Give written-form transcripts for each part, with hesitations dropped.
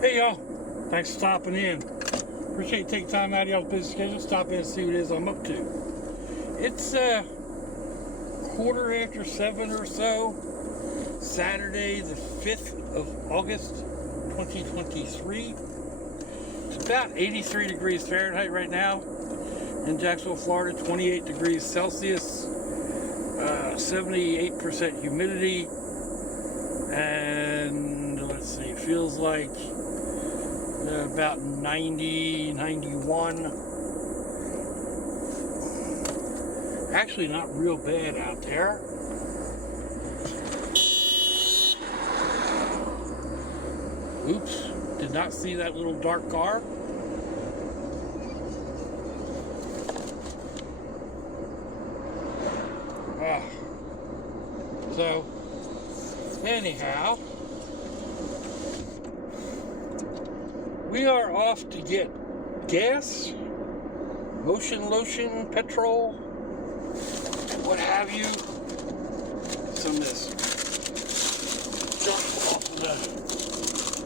Hey y'all, thanks for stopping in. Appreciate you taking time out of y'all's busy schedule. Stop in and see what it is I'm up to. It's 7:15 or so, Saturday the 5th of August 2023. It's about 83 degrees Fahrenheit right now in Jacksonville, Florida, 28 degrees Celsius, 78% humidity, and let's see, it feels like about 90, 91. Actually not real bad out there. Oops, did not see that little dark car. So, anyhow, we are off to get gas, motion lotion, petrol, what have you. Some of this junk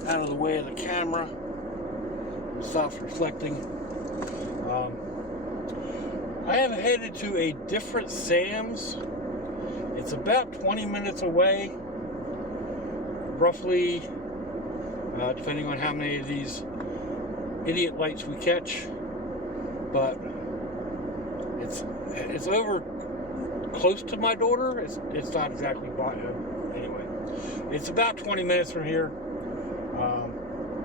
out of the way of the camera. Stops reflecting. I am headed to a different Sam's. It's about 20 minutes away, roughly, depending on how many of these idiot lights we catch. But it's over close to my daughter. It's not exactly by anyway. It's about 20 minutes from here.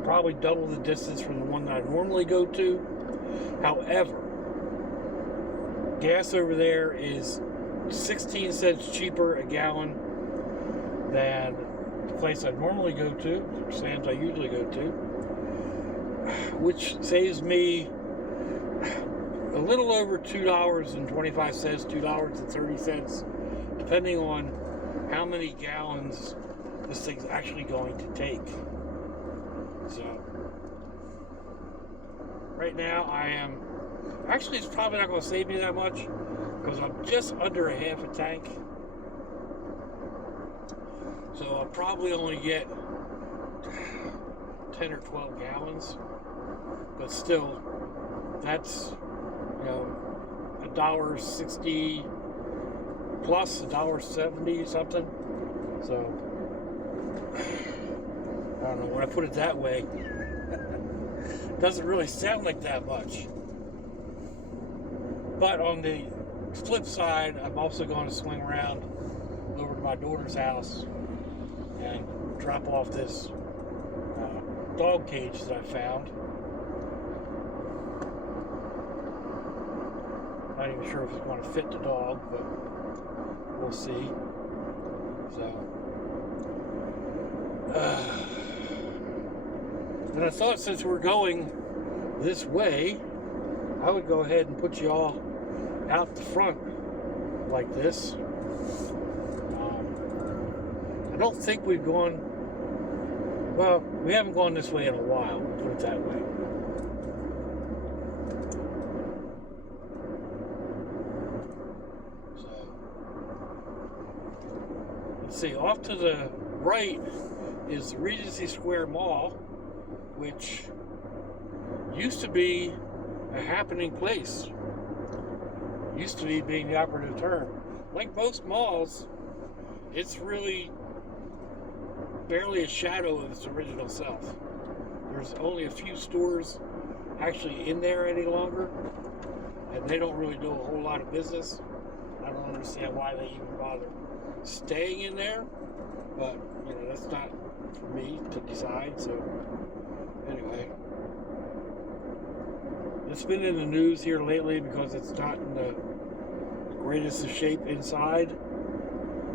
Probably double the distance from the one that I normally go to. However, gas over there is 16 cents cheaper a gallon than the place I normally go to, or Sam's I usually go to, which saves me a little over $2.25, $2.30, depending on how many gallons this thing's actually going to take. So, right now I am, actually it's probably not going to save me that much, because I'm just under a half a tank. So I'll probably only get 10 or 12 gallons. But still, that's, $1.60 plus $1.70 something. So, I don't know, when I put it that way, it doesn't really sound like that much. But on the flip side, I'm also going to swing around over to my daughter's house and drop off this dog cage that I found. Not even sure if it's going to fit the dog, but we'll see. So, and I thought since we're going this way, I would go ahead and put you all out the front like this. I don't think we've gone, well, we haven't gone this way in a while, we'll put it that way. So, let's see, off to the right is the Regency Square Mall, which used to be a happening place. Used to be being the operative term. Like most malls, it's really barely a shadow of its original self. There's only a few stores actually in there any longer, and they don't really do a whole lot of business. I don't understand why they even bother staying in there, but that's not for me to decide. So anyway, it's been in the news here lately because it's not in the greatest of shape inside,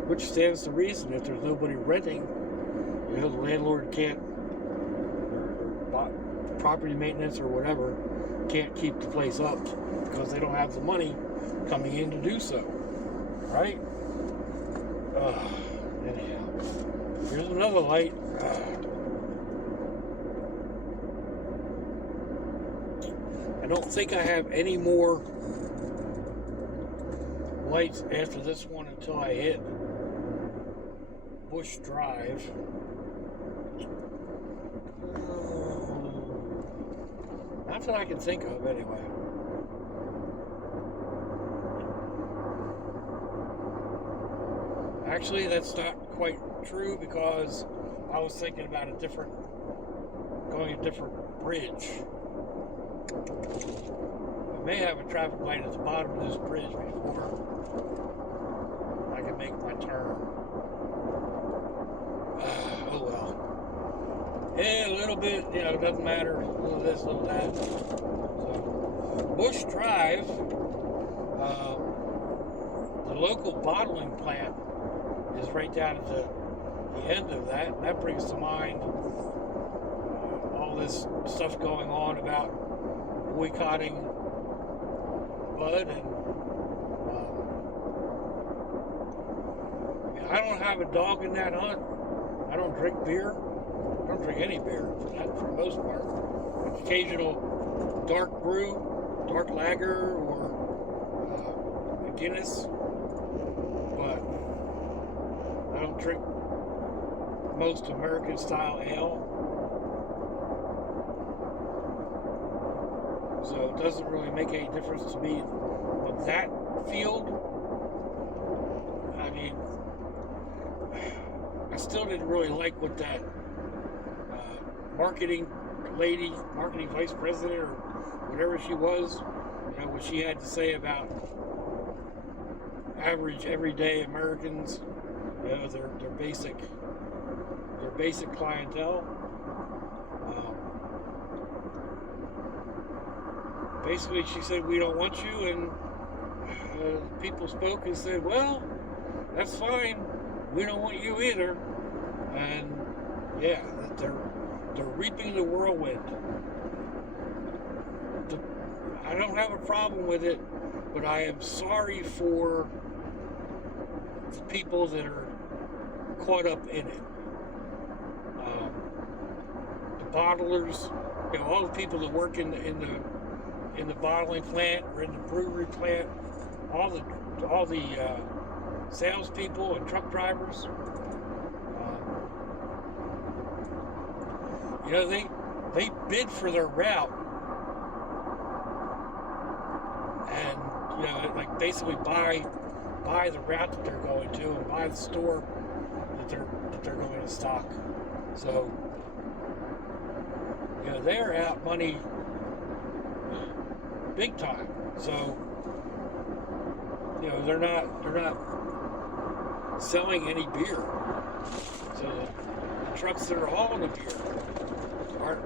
which stands to reason. If there's nobody renting, the landlord can't, or property maintenance or whatever, can't keep the place up because they don't have the money coming in to do so, right? Anyhow, here's another light. I don't think I have any more lights after this one until I hit Bush Drive. Not that I can think of, anyway. Actually, that's not quite true because I was thinking about going a different bridge. I may have a traffic light at the bottom of this bridge before I can make my turn. Oh well. Hey, a little bit, it doesn't matter. A little this, a little that. So, Bush Drive, the local bottling plant is right down at the end of that. And that brings to mind all this stuff going on about boycotting Bud, and I don't have a dog in that hunt. I don't drink beer. I don't drink any beer for the most part. Occasional dark brew, dark lager, or a Guinness, but I don't drink most American style ale. So it doesn't really make any difference to me. But that field, I mean, I still didn't really like what that marketing vice president, or whatever she was, what she had to say about average, everyday Americans, their basic clientele. Basically, she said, we don't want you, and people spoke and said, well, that's fine, we don't want you either. And yeah, they're reaping the whirlwind. I don't have a problem with it, but I am sorry for the people that are caught up in it. The bottlers, all the people that work in the bottling plant or in the brewery plant, all the salespeople and truck drivers. They bid for their route, and like basically buy the route that they're going to, and buy the store that they're going to stock. So they're out money big time. So they're not selling any beer. So the trucks that are hauling the beer,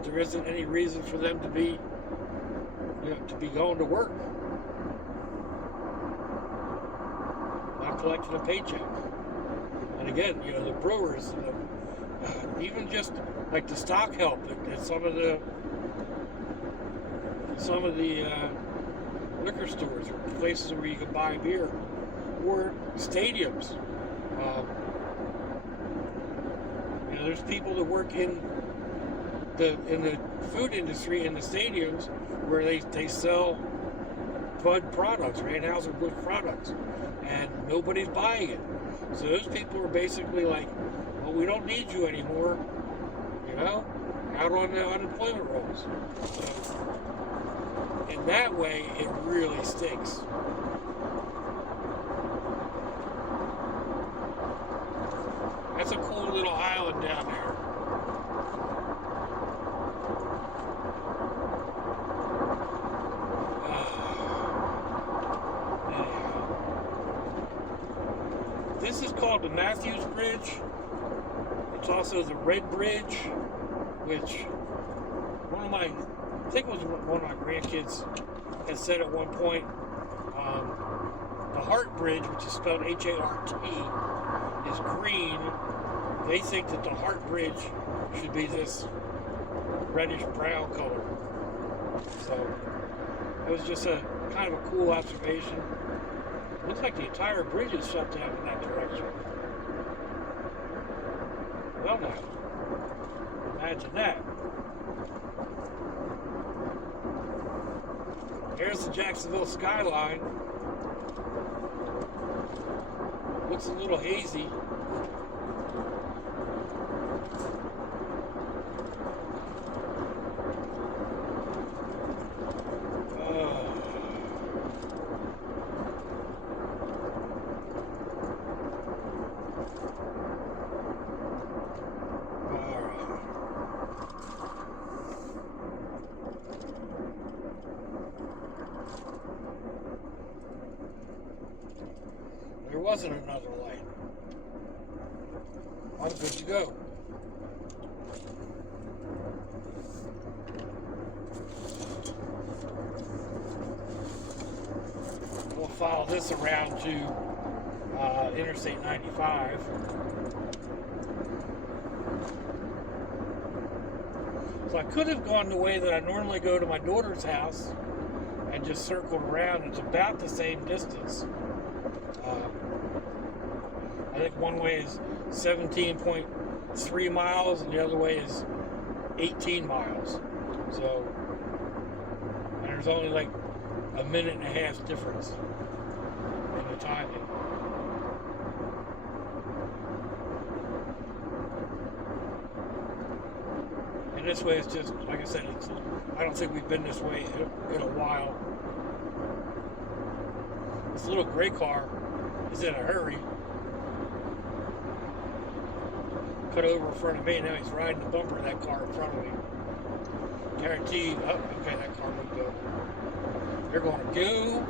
there isn't any reason for them to be going to work, not collecting a paycheck. And again, the brewers, even just like the stock help at some of the liquor stores or places where you can buy beer, or stadiums. There's people that work in the food industry in the stadiums where they sell Bud products or Anheuser-Busch products, and nobody's buying it. So those people are basically like, well, we don't need you anymore, out on the unemployment rolls. So in that way, it really stinks. That's a cool little island down there. This is called the Matthews Bridge. It's also the Red Bridge, which I think it was one of my grandkids had said at one point, the Hart Bridge, which is spelled H-A-R-T, is green. They think that the Hart Bridge should be this reddish brown color. So it was just a kind of a cool observation. Looks like the entire bridge is shut down in that direction. Well now, imagine that. Here's the Jacksonville skyline. Looks a little hazy. wasn't another light. I'm good to go. We'll follow this around to Interstate 95. So I could have gone the way that I normally go to my daughter's house and just circled around. It's about the same distance. I think one way is 17.3 miles and the other way is 18 miles. So, and there's only like a minute and a half difference in the timing. And this way is just, like I said, I don't think we've been this way in a while. This little gray car is in a hurry. Cut over in front of me, now he's riding the bumper of that car in front of me. Guaranteed. Oh, okay, that car moved over. They're going to go.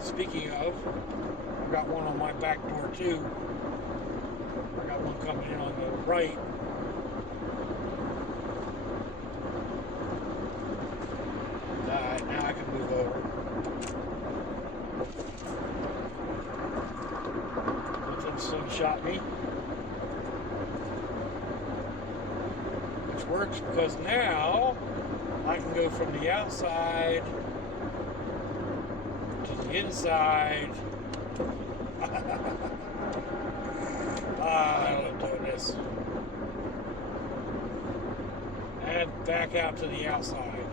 Speaking of, I got one on my back door too. I got one coming in on the right. Alright, now I can move over. Sun shot me, which works because now I can go from the outside to the inside. I love doing this. And back out to the outside.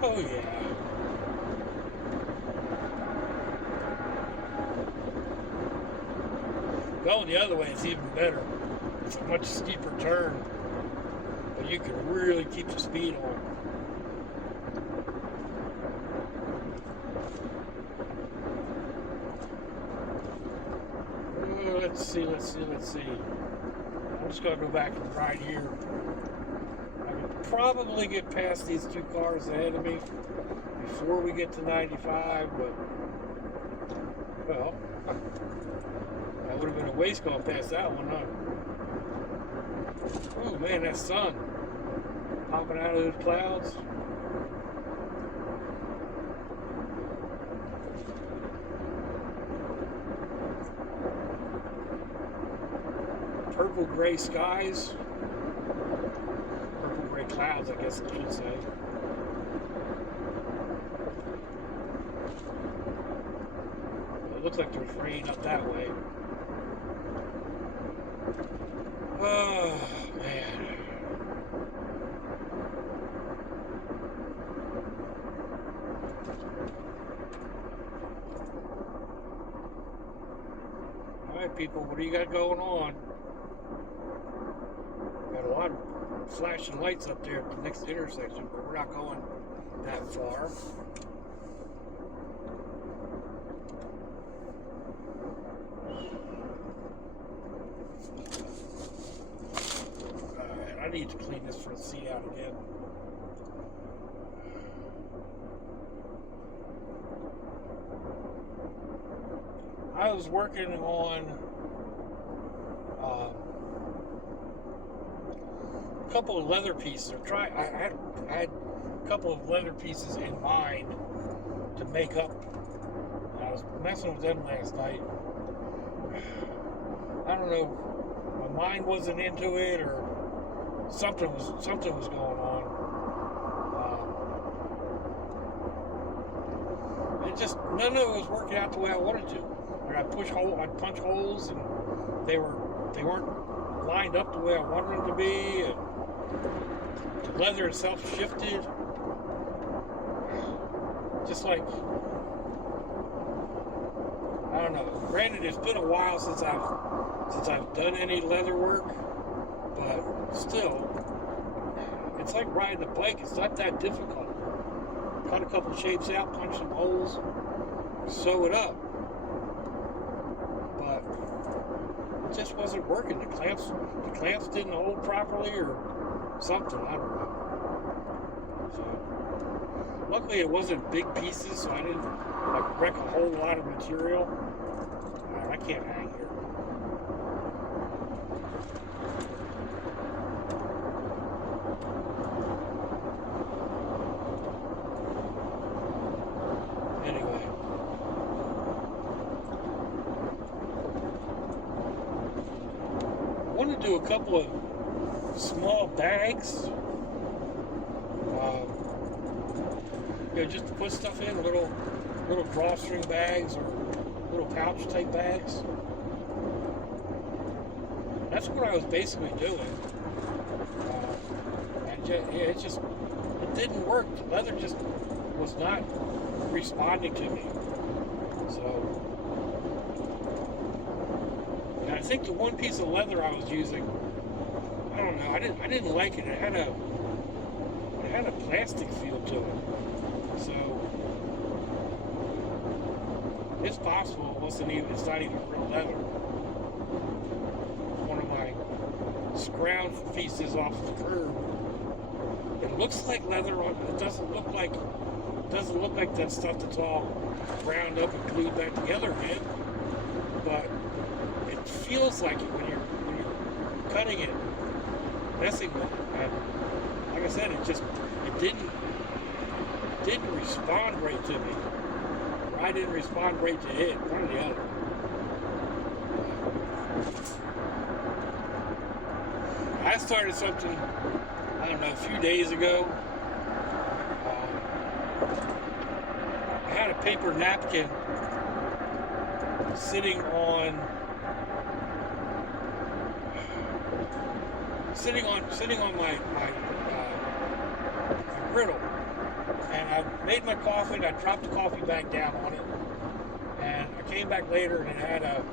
Oh yeah. Going the other way is even better. It's a much steeper turn, but you can really keep the speed on. Let's see. I'm just going to go back and ride here. I can probably get past these two cars ahead of me before we get to 95, but, well, that would have been a waste going past that one, huh? Oh man, that sun popping out of those clouds. Purple gray skies. Purple gray clouds, I guess I should say. It looks like there's rain up that way. Oh, man. All right, people, what do you got going on? Got a lot of flashing lights up there at the next intersection, but we're not going that far. I need to clean this front seat out again. I was working on a couple of leather pieces. I had a couple of leather pieces in mind to make up. I was messing with them last night. I don't know. My mind wasn't into it, or something was going on. It just, none of it was working out the way I wanted to. I'd punch holes, and they weren't lined up the way I wanted them to be, and the leather itself shifted. Just like, I don't know. Granted, it's been a while since I've done any leather work, but still, it's like riding a bike. It's not that difficult. Cut a couple shapes out, punch some holes, sew it up. But it just wasn't working. The clamps didn't hold properly, or something. I don't know. So Luckily, it wasn't big pieces, so I didn't like wreck a whole lot of material. I can't hang here. Anyway. I want to do a couple of small bags. Just to put stuff in, little drawstring bags or little pouch type bags. That's what I was basically doing. It didn't work. The leather just was not responding to me. So, and I think the one piece of leather I was using, I don't know, I didn't like it. It had a plastic feel to it. So it's possible it's not even real leather. One of my scrounge pieces off the curb. It looks like leather on it. Doesn't look like that stuff that's all ground up and glued back together again. But it feels like it when you're cutting it, messing with it. And like I said, it didn't respond right to me. Or I didn't respond right to it, one or the other. I started something, I don't know, a few days ago. I had a paper napkin sitting on my griddle. And I made my coffee, and I dropped the coffee bag down on it. And I came back later, and it had a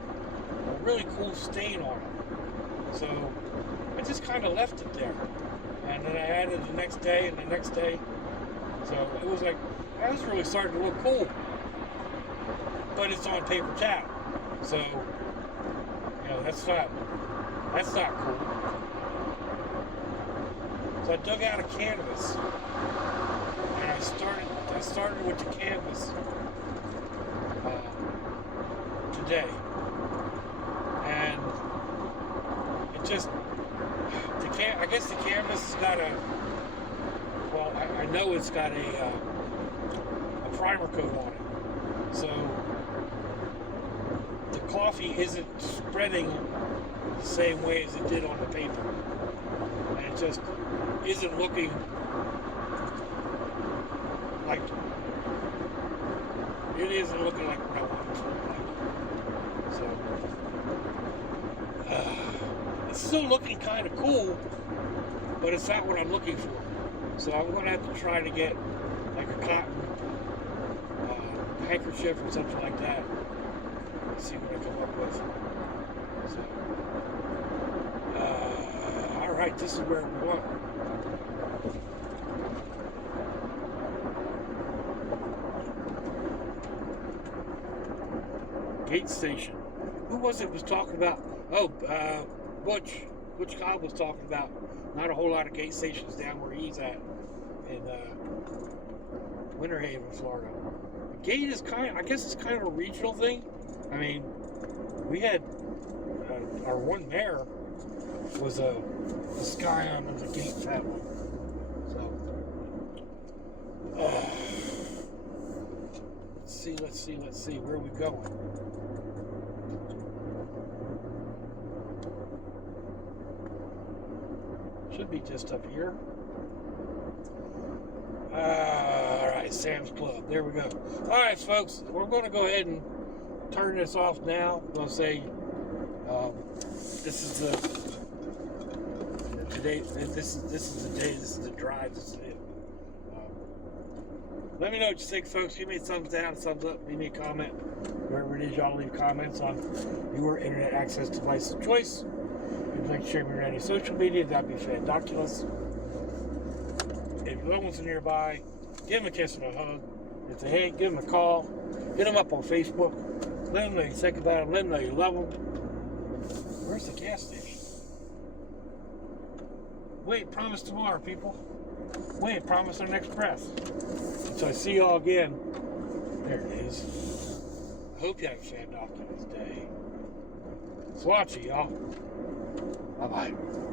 really cool stain on it. So I just kind of left it there. And then I had it the next day, and the next day. So it was like, that was really starting to look cool. But it's on paper towel. So, that's not cool. So I dug out a canvas. And I started with the canvas today, and it just I guess the canvas has got I know it's got a primer coat on it, so the coffee isn't spreading the same way as it did on the paper, and it just isn't looking like what I want it to look like. So it's still looking kind of cool, but it's not what I'm looking for. So I'm going to have to try to get like a cotton handkerchief or something like that. Let's see what I come up with. So, all right, this is where we're going. Gate station. Who was talking about? Oh, Butch Cobb was talking about not a whole lot of gate stations down where he's at in Winter Haven, Florida. The gate is I guess it's kind of a regional thing. I mean, we had our one mayor was this guy on the gate that one. So let's see, where are we going? Should be just up here. Alright, Sam's Club. There we go. Alright, folks, we're going to go ahead and turn this off now. I'm going to say this is the drive. This is it. Let me know what you think, folks. Give me a thumbs down, thumbs up, leave me a comment. Wherever it is y'all leave comments on your internet access device of choice. If you'd like to share me on any social media, that'd be fandoculous. If your loved ones are nearby, give them a kiss and a hug. If they hate, give them a call. Hit them up on Facebook. Let them know you think about them. Let them know you love them. Where's the gas station? Wait, promise tomorrow, people. win, promise our next breath. So I see y'all again. There it is. I hope you have a fantastic day. Swatchy, y'all. Bye-bye.